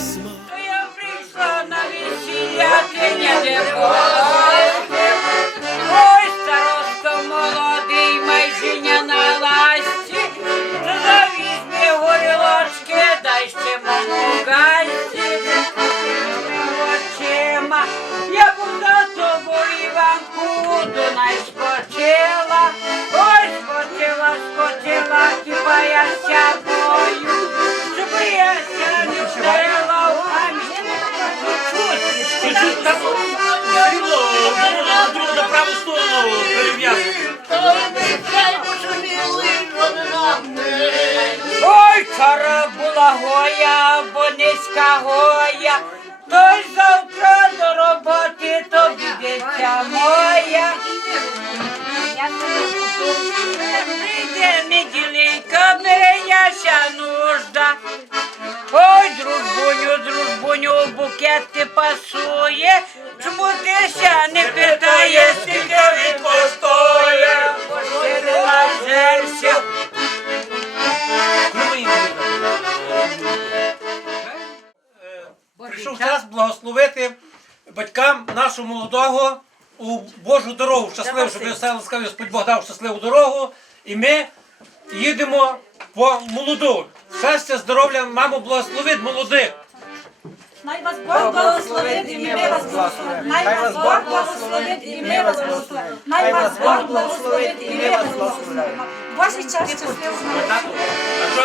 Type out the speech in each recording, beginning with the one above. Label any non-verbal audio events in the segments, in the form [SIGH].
письма. То я прийшла на весілля, ти не деботи. Ой, вчора була гоя, бо низька гоя. Той завтра до роботи тобі дитя моя. Прийде неділейка, меняся нужда. Ой, дружбуню, дружбуню, букет ти пасує. Прийшов час благословити батькам нашого молодого у Божу дорогу. Щасливо, щоб все ласкавий Господь Бог дав щасливу дорогу. І ми їдемо по молоду. Щастя, здоров'я, мамо, благословить молодих. Най вас Бог благословить і ми вас благословимо. Най вас Бог благословить і ми вас благословимо. Най вас Бог благословить і ми вас благословимо. Божий час щасливо. А що?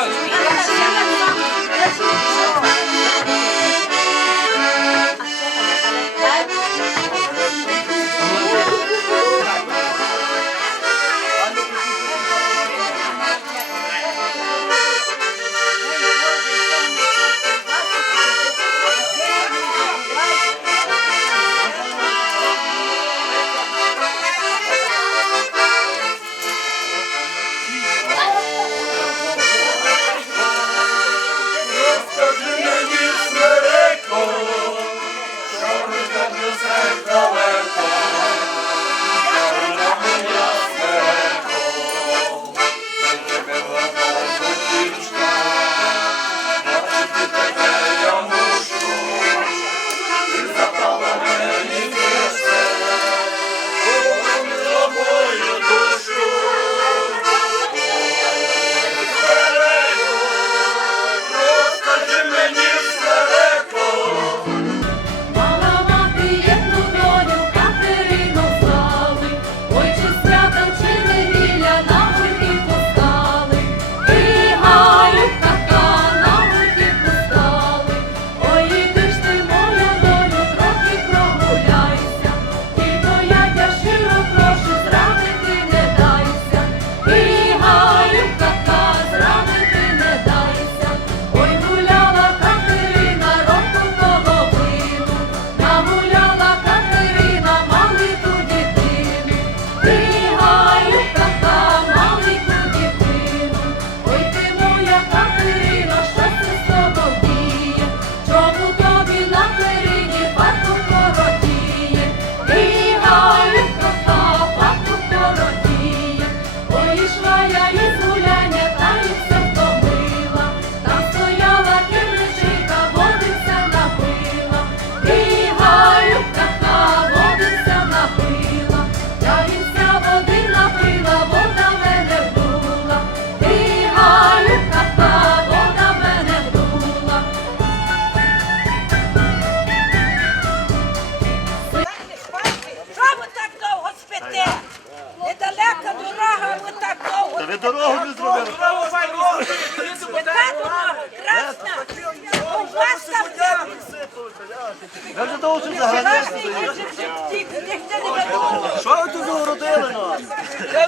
Що ви тут загородили нас?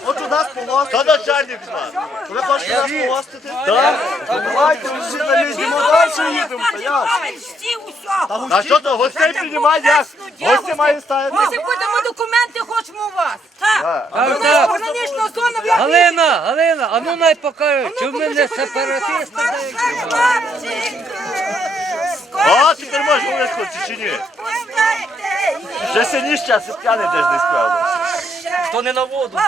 Хочу нас полостити. Хто начальник з нас? Ви хочете нас полостити? Так. Давайте, ми всі на далі їдемо. та? А що то, гостей приймає як? Гості мають ставити. Ми будемо документи хочемо у вас. Так. Зона, Галина, Галина, а ну най покажи, чи в мене сепаратисти? О, тепер можна вискочити чи ні? Вже синіше, сип'яни десь не справді. То не на воду.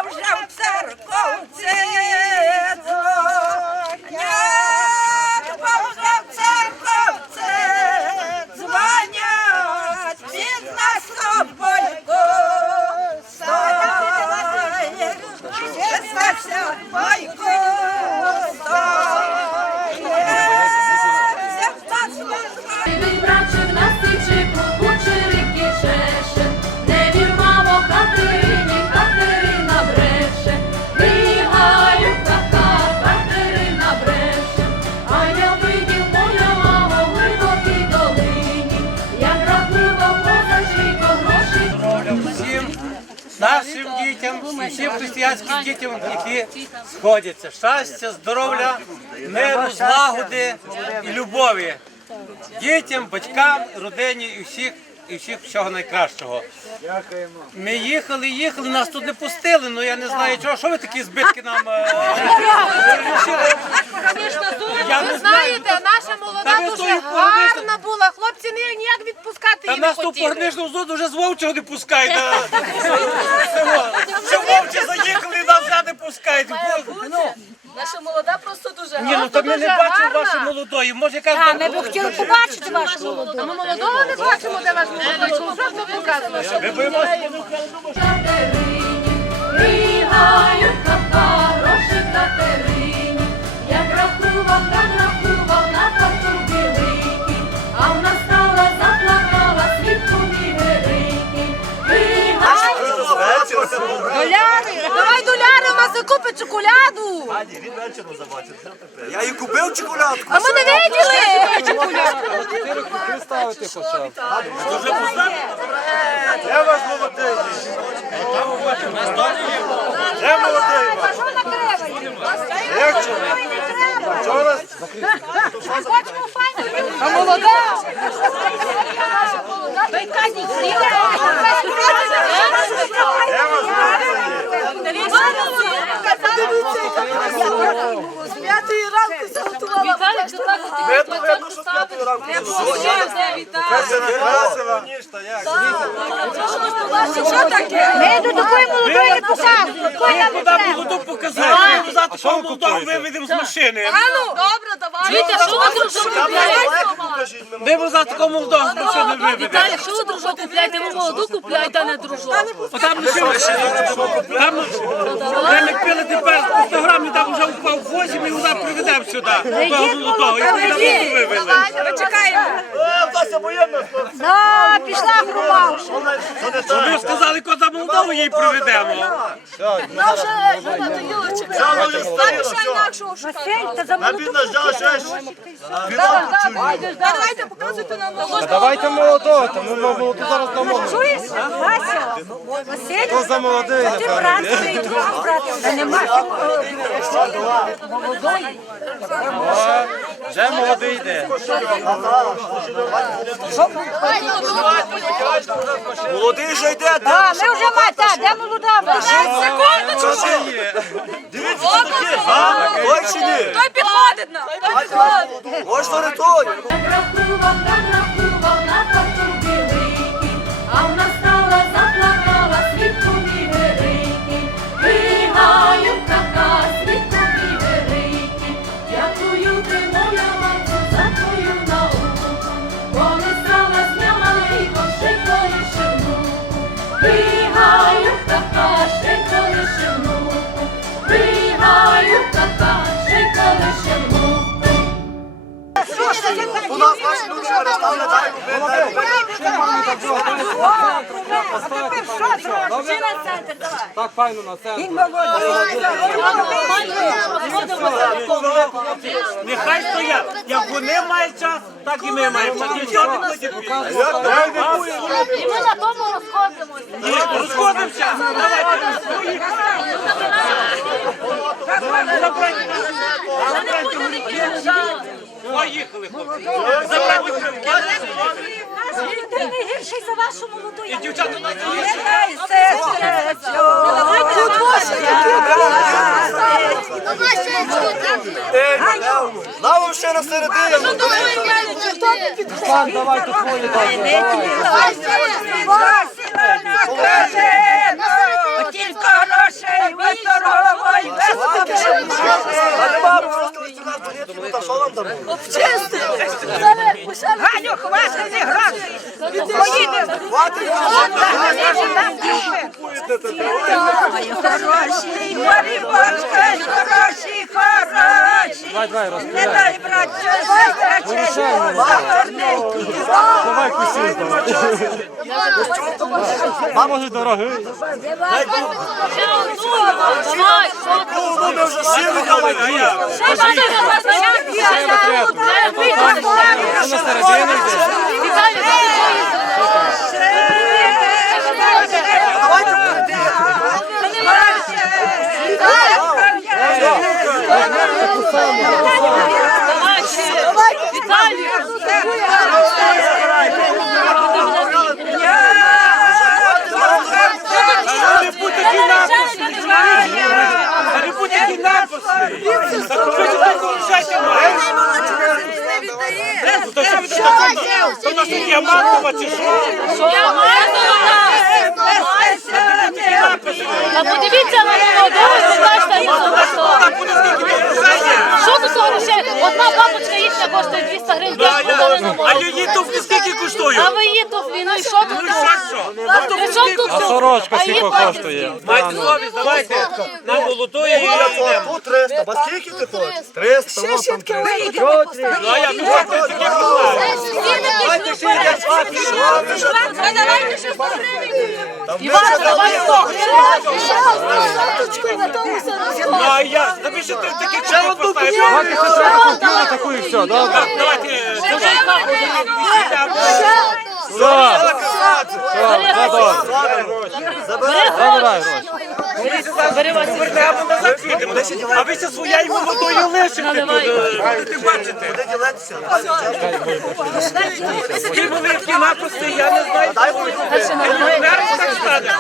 І всім християнським дітям, які сходяться. Щастя, здоров'я, миру, злагоди і любові. Дітям, батькам, родині і всіх, і всіх всього найкращого. Ми їхали, їхали, нас тут не пустили, ну я не знаю чого. Що ви такі збитки нам е? Ви знаєте, наша молода дуже гарна була. Хлопці ні- ніяк відпускати Та її не нас ту хотіли. погнижну зону вже з вовчого не пускають. [LAUGHS] а Ще вовче заїхали, нас вже не пускають. Ну, Наша молода просто дуже Ні, ну то ми не бачимо вашої молодої. Може, яка А, ми б хотіли побачити вашу молоду. Ми молодого не бачимо, де ваш молодий. Що ви? Ми боїмося. Катерині, пригають пригають. Давай доляри, у нас закупить чоколяду. Ані, Він вечором забачив. Я їй купив чоколадку. А ми не виділи. Де ваш молодий? Де молодий? Як чого? Вчора А молода. де ваш Ми до такої молодої не показуємо. Ми куди молоду показати? Ми завтра такого молодого виведемо з машини. Добре, давай. Вітя, що ви дружок Там далеко покажіть мене. Ми завтра такого молодого з машини виведемо. Якщо ви дружок купляєте, ви молоду купляєте, а не дружок. Там не. Там де ми пили тепер по 100 грамів, там вже впав 8 і вже приведемо сюди. Того. І ми молоду. Ми чекаємо. Е, Вася воєнна. Да, пішла не ж сказали, коли молодого їй приведемо. Це вже стоїло, все. Василь, та за На бідна жала ще ж. Віно чую. Давайте, показуйте нам молоду. Давайте молодого, то ми молоду зараз дамо. чуєш? Вася, Василь, Хто за молодий, ти напевно? бранцевий і брати. Та нема. Молодої. Вже молодий йде. Молодий же йде. А, ми вже маємо, так, де молода? Секундочку. Той чи ні? Той підходить нам. Той підходить. Ось то не той. Коли ще внуку. У нас наші люди перестали дай Так, файно на це. Нехай стоять. Як вони мають час, так і ми маємо час. І ми на тому розходимося. розходимося. Поїхали, хлопці. Забрати гірший за вашу молоду. І дівчата на. Лавом ще на середину. Руслан, давай тут твої Тільки грошей, виторговий, без А нема просто ось нас боліти, та що вам дамо? Ганю, хватить не грошей. Поїдемо. Хороші, марібочка, хороші, Давай, давай, Не дай, загорненький. Давай кусі. Мама вже дорогий. Давай, Ну, ми вже сіли дали. Що ти На середину йде. Давайте Не будь такі написи! А не будь такі написи! Так ви ж так вважаєте мене! То що ви так То нас тут Ямантова чи що? Та подивіться на молодого, ви бачите, як Що тут грошей? Одна бабочка їхня коштує 200 гривень, А її туфлі скільки коштують? А ви її туфлі, ну і що тут? При чому тут? А сорочка А скільки коштує? Майте совість, давайте на молодої і. Тут 300, ба скільки ти хочеш? 300, вот там 300. Ну а я пішов 30 як знаю. Іван, давай а я, тобі ще ти такі чого поставиш? Давайте сестру купили таку і все? Так, давайте, все, добре. Забирай А ви ще своєю молодою лишите. Будете бачити. Такі великі написи, я не знаю. Нерв так стане.